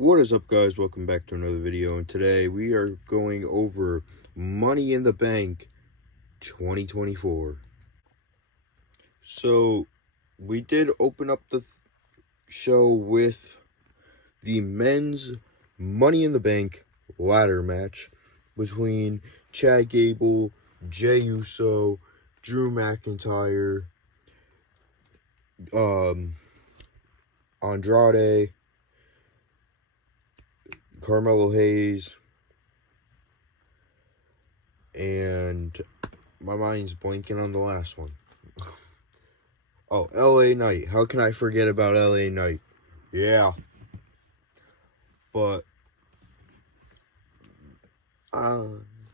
What is up, guys? Welcome back to another video, and today we are going over Money in the Bank 2024. So we did open up the show with the men's Money in the Bank ladder match between Chad Gable, Jey Uso, Drew McIntyre, Andrade, Carmelo Hayes, and my mind's blanking on the last one. Oh, LA Knight. How can I forget about LA Knight? Yeah. But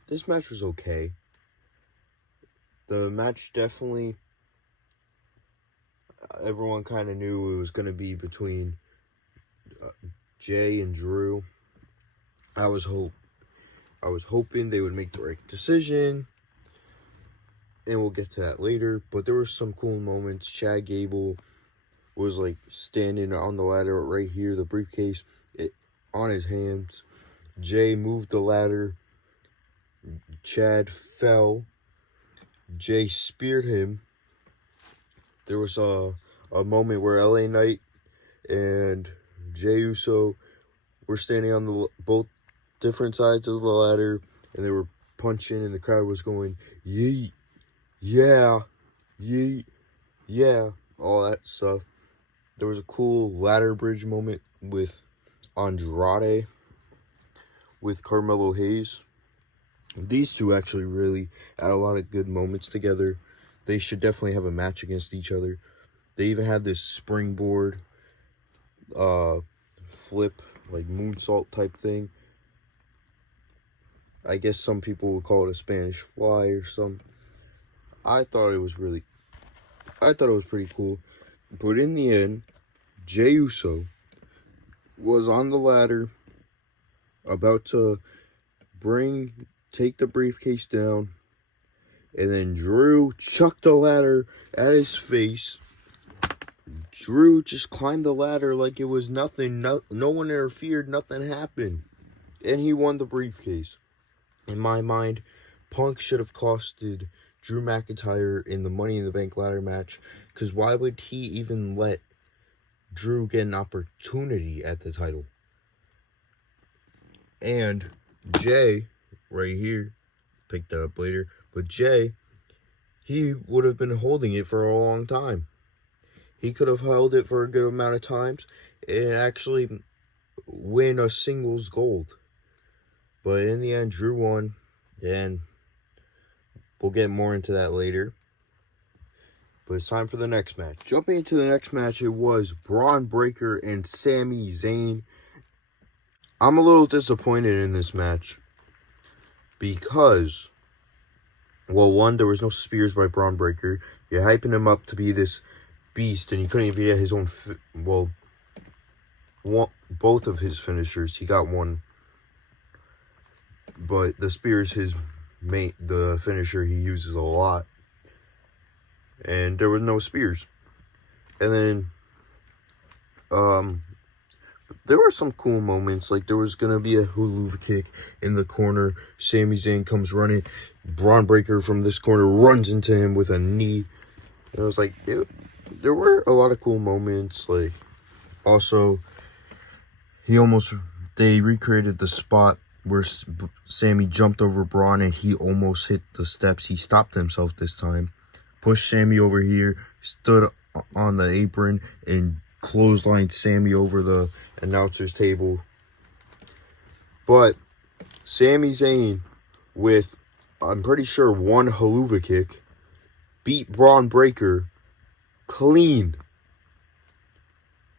this match was okay. The match definitely, everyone kind of knew it was going to be between Jay and Drew. I was hoping they would make the right decision, and we'll get to that later. But there were some cool moments. Chad Gable was like standing on the ladder right here, the briefcase on his hands. Jay moved the ladder. Chad fell. Jay speared him. There was a moment where LA Knight and Jey Uso were standing on the both different sides of the ladder, and they were punching, and the crowd was going, yeet, yeah, yeet, yeah, all that stuff. There was a cool ladder bridge moment with Andrade, with Carmelo Hayes. These two actually really had a lot of good moments together. They should definitely have a match against each other. They even had this springboard flip, like moonsault type thing. I guess some people would call it a Spanish fly or something. I thought it was pretty cool. But in the end, Jey Uso was on the ladder, about to take the briefcase down, and then Drew chucked the ladder at his face. Drew just climbed the ladder like it was nothing. No one interfered. Nothing happened. And he won the briefcase. In my mind, Punk should have costed Drew McIntyre in the Money in the Bank ladder match, because why would he even let Drew get an opportunity at the title? And Jay, right here, picked that up later, but Jay, he would have been holding it for a long time. He could have held it for a good amount of times and actually win a singles gold. But in the end, Drew won, and we'll get more into that later. But it's time for the next match. Jumping into the next match, it was Braun Breaker and Sami Zayn. I'm a little disappointed in this match because, well, one, there was no spears by Braun Breaker. You're hyping him up to be this beast, and he couldn't even get his own, both of his finishers. He got one, but the spear is the finisher he uses a lot, and there were no spears. And then there were some cool moments, like there was gonna be a hula kick in the corner. Sami Zayn comes running, Braun Breaker from this corner runs into him with a knee, and it was like, there were a lot of cool moments. Like, also, they recreated the spot where Sami jumped over Braun and he almost hit the steps. He stopped himself this time, pushed Sami over here, stood on the apron, and clotheslined Sami over the announcer's table. But Sami Zayn, with, I'm pretty sure, one haluva kick, beat Braun Breaker clean.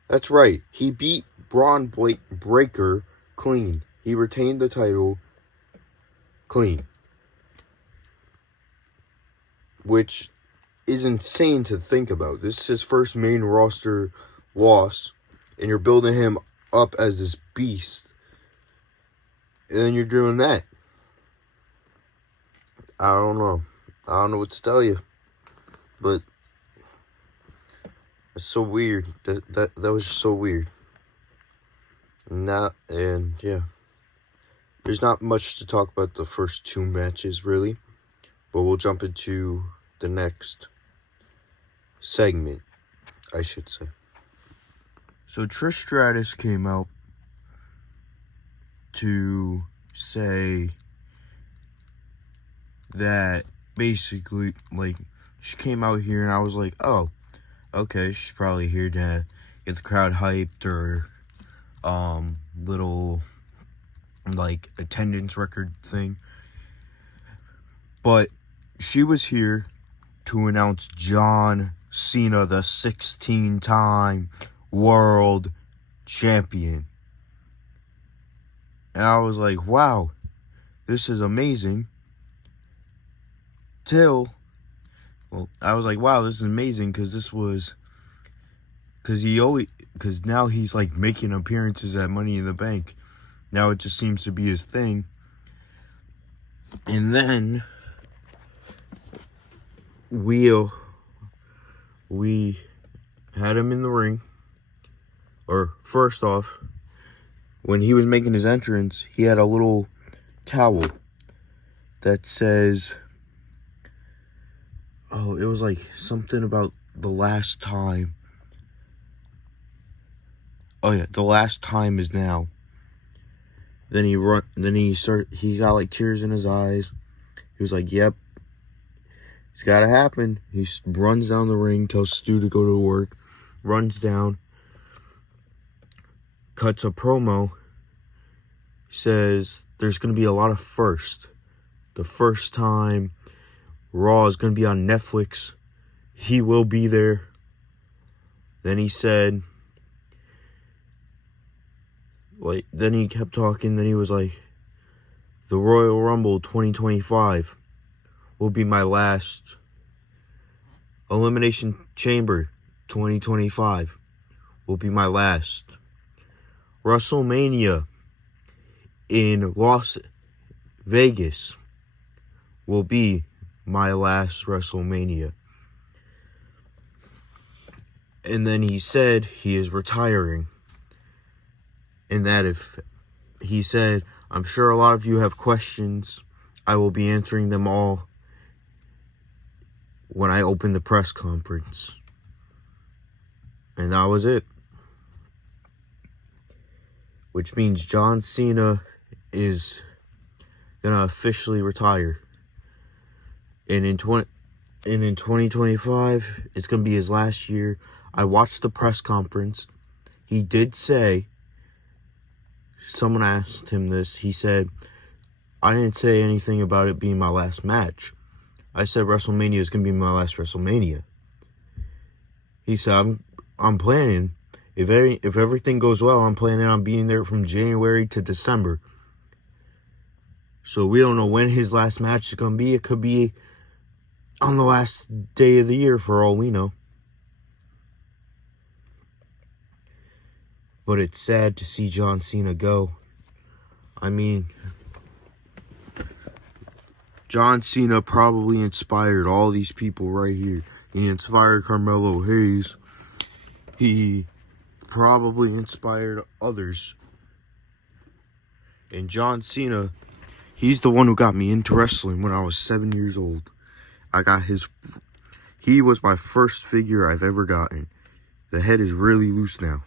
That's right. He beat Braun Breaker clean. He retained the title clean, which is insane to think about. This is his first main roster loss, and you're building him up as this beast, and then you're doing that. I don't know what to tell you, but it's so weird. That was just so weird. Yeah. There's not much to talk about the first two matches, really. But we'll jump into the next segment, I should say. So Trish Stratus came out to say that basically, like, she came out here and I was like, oh, okay, she's probably here to get the crowd hyped or little like attendance record thing. But she was here to announce John Cena, the 16-time world champion. And I was like, wow, this is amazing. I was like, wow, this is amazing because now he's like making appearances at Money in the Bank. Now it just seems to be his thing. And then we had him in the ring. Or first off, when he was making his entrance, he had a little towel that says, it was like something about the last time. Oh yeah, the last time is now. Then he got like tears in his eyes. He was like, yep, it's gotta happen. He runs down the ring, tells Stu to go to work, runs down, cuts a promo, says there's gonna be a lot of firsts. The first time Raw is gonna be on Netflix, he will be there. Then he said, then he kept talking, then he was like, the Royal Rumble 2025 will be my last. Elimination Chamber 2025 will be my last. WrestleMania in Las Vegas will be my last WrestleMania. And then he said he is retiring. And that he said, I'm sure a lot of you have questions. I will be answering them all when I open the press conference. And that was it. Which means John Cena is gonna officially retire. And in 2025, it's gonna be his last year. I watched the press conference. He did say, someone asked him this, he said, I didn't say anything about it being my last match. I said WrestleMania is going to be my last WrestleMania. He said, I'm planning, if everything goes well, I'm planning on being there from January to December. So we don't know when his last match is going to be. It could be on the last day of the year for all we know. But it's sad to see John Cena go. I mean, John Cena probably inspired all these people right here. He inspired Carmelo Hayes. He probably inspired others. And John Cena, he's the one who got me into wrestling when I was 7 years old. He was my first figure I've ever gotten. The head is really loose now.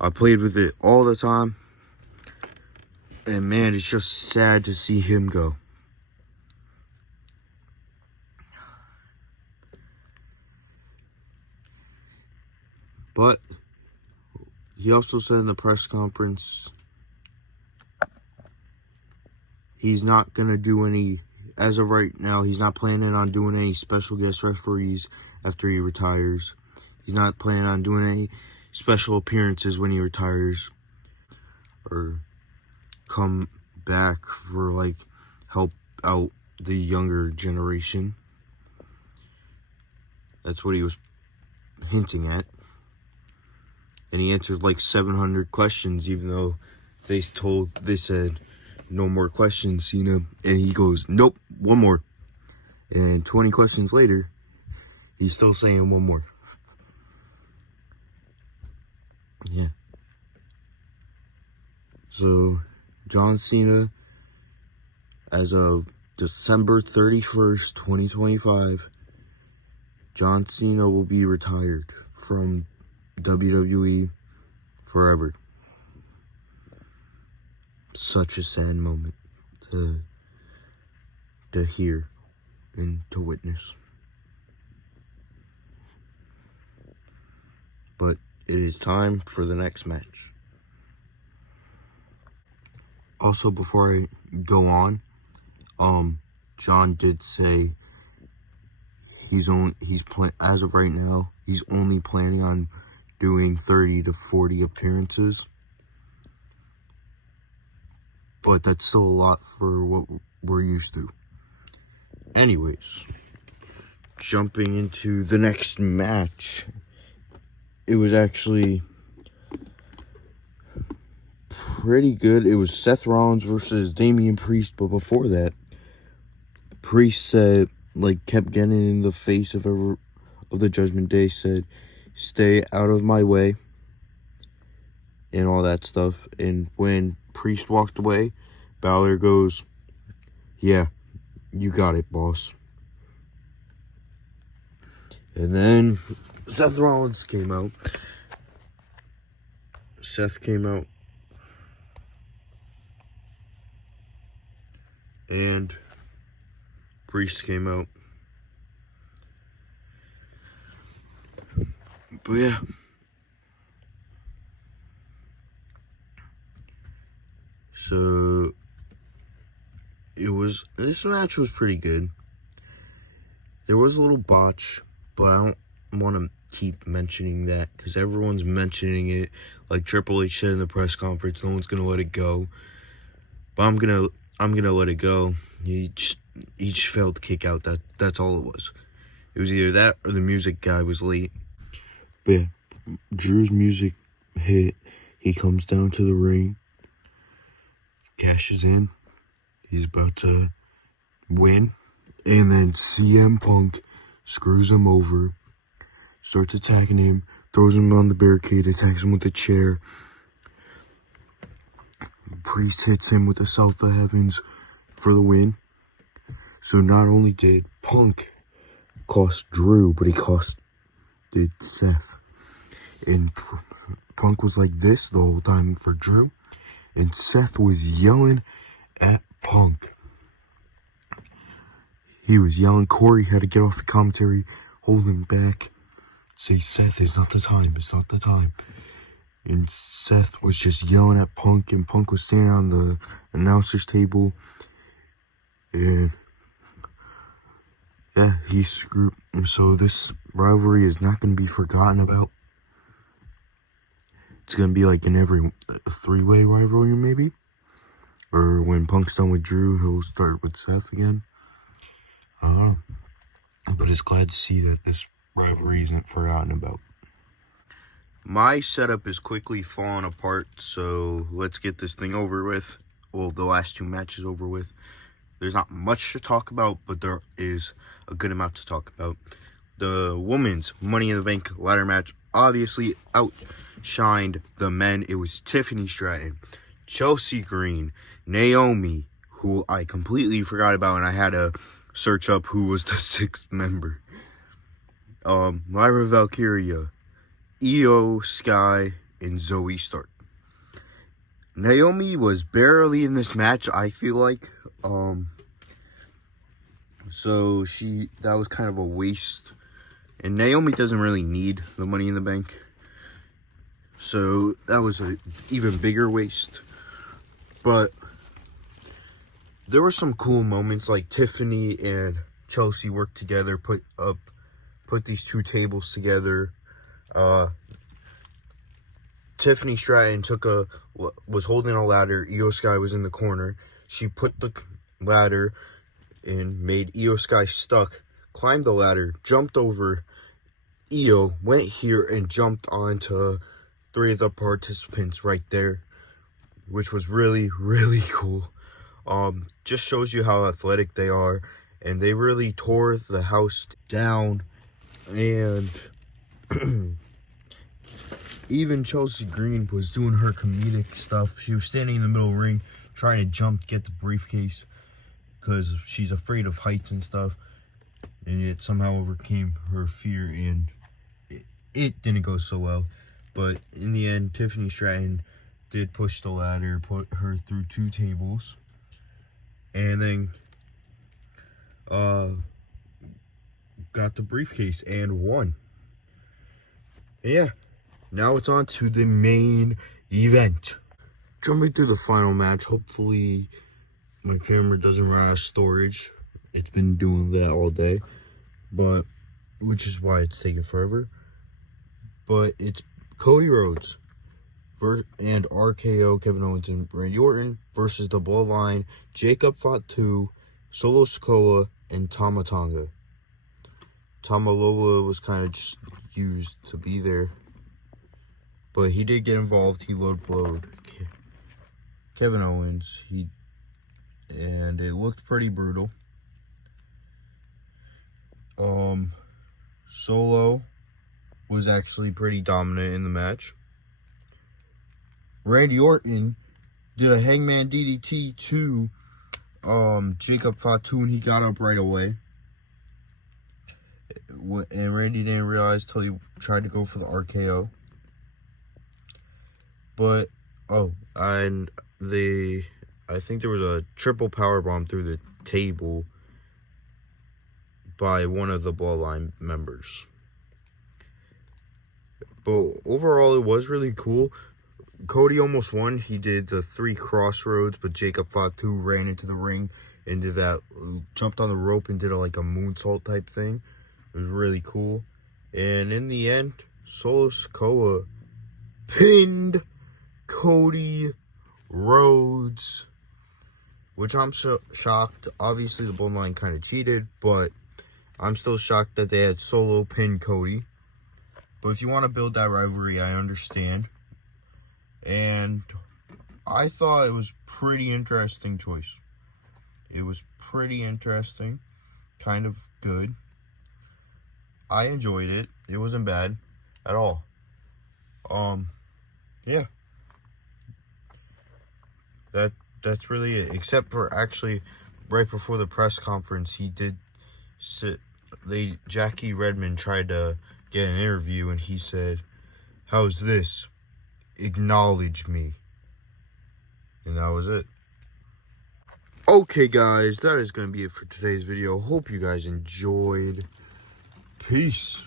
I played with it all the time. And man, it's just sad to see him go. But he also said in the press conference, he's not going to do any, as of right now, he's not planning on doing any special guest referees after he retires. He's not planning on doing any special appearances when he retires. Or come back for, like, help out the younger generation. That's what he was hinting at. And he answered like 700 questions, even though they said no more questions, Cena. And he goes, nope, one more. And 20 questions later, he's still saying 1 more. Yeah. So, John Cena, as of December 31st, 2025, John Cena will be retired from WWE forever. Such a sad moment to hear and to witness. But it is time for the next match. Also, before I go on, John did say as of right now, he's only planning on doing 30 to 40 appearances. But that's still a lot for what we're used to. Anyways, jumping into the next match. It was actually pretty good. It was Seth Rollins versus Damian Priest, but before that, Priest said, kept getting in the face of the Judgment Day, said, "Stay out of my way," and all that stuff. And when Priest walked away, Balor goes, "Yeah, you got it, boss." And then Seth Rollins came out. Seth came out. And Priest came out. But yeah. So this match was pretty good. There was a little botch, but I don't want to keep mentioning that because everyone's mentioning it. Like Triple H said in the press conference, no one's gonna let it go. But I'm gonna let it go. He just failed to kick out. That's all it was. It was either that or the music guy was late. But yeah, Drew's music hit. He comes down to the ring, cashes in. He's about to win. And then CM Punk screws him over, starts attacking him, throws him on the barricade, attacks him with a chair. Priest hits him with the South of Heavens for the win. So not only did Punk cost Drew, but he did Seth. And Punk was like this the whole time for Drew, and Seth was yelling at Punk. He was yelling. Corey had to get off the commentary, hold him back, say, "Seth, it's not the time, it's not the time." And Seth was just yelling at Punk, and Punk was standing on the announcer's table. And yeah, he screwed. So this rivalry is not going to be forgotten about. It's going to be like in every three-way rivalry, maybe. Or when Punk's done with Drew, he'll start with Seth again. I don't know. But it's glad to see that this rivalry isn't forgotten about. My setup is quickly falling apart, so let's get this thing over with. Well, the last two matches over with. There's not much to talk about, but there is a good amount to talk about. The women's Money in the Bank ladder match obviously outshined the men. It was Tiffany Stratton, Chelsea Green, Naomi, who I completely forgot about, and I had to search up who was the sixth member. Lyra Valkyria, Io Sky, and Zoe Stark. Naomi was barely in this match, I feel like. So that was kind of a waste. And Naomi doesn't really need the Money in the Bank. So that was an even bigger waste. But there were some cool moments, like Tiffany and Chelsea worked together, put these two tables together. Tiffany Stratton was holding a ladder. Io Sky was in the corner. She put the ladder and made Io Sky stuck, climbed the ladder, jumped over Io, went here and jumped onto three of the participants right there, which was really, really cool. Just shows you how athletic they are, and they really tore the house down. And even Chelsea Green was doing her comedic stuff. She was standing in the middle of the ring trying to jump to get the briefcase because she's afraid of heights and stuff, and it somehow overcame her fear, and it didn't go so well. But in the end, Tiffany Stratton did push the ladder, put her through 2 tables, and then got the briefcase and won. And yeah, now it's on to the main event. Jumping through the final match. Hopefully my camera doesn't run out of storage. It's been doing that all day, but which is why it's taking forever. But it's Cody Rhodes and RKO, Kevin Owens and Randy Orton versus the Bloodline, Jacob Fatu, Solo Sikoa, and Tama Tonga. Tamaloa was kind of just used to be there, but he did get involved. He load blowed Kevin Owens. And it looked pretty brutal. Solo was actually pretty dominant in the match. Randy Orton did a hangman DDT to Jacob Fatu, and he got up right away. And Randy didn't realize till he tried to go for the RKO. But I think there was a triple powerbomb through the table by one of the Bloodline members. But overall, it was really cool. Cody almost won. He did the 3 crossroads, but Jacob Fatu ran into the ring and did that, jumped on the rope and did like a moonsault type thing. It was really cool. And in the end, Solo Sikoa pinned Cody Rhodes, which I'm so shocked. Obviously, the Bloodline kind of cheated, but I'm still shocked that they had Solo pin Cody. But if you want to build that rivalry, I understand. And I thought it was pretty interesting choice. It was pretty interesting, kind of good. I enjoyed it. It wasn't bad at all. Yeah. That's really it. Except for actually right before the press conference, he did Jackie Redmond tried to get an interview, and he said, "How's this? Acknowledge me." And that was it. Okay, guys, that is going to be it for today's video. Hope you guys enjoyed. Peace.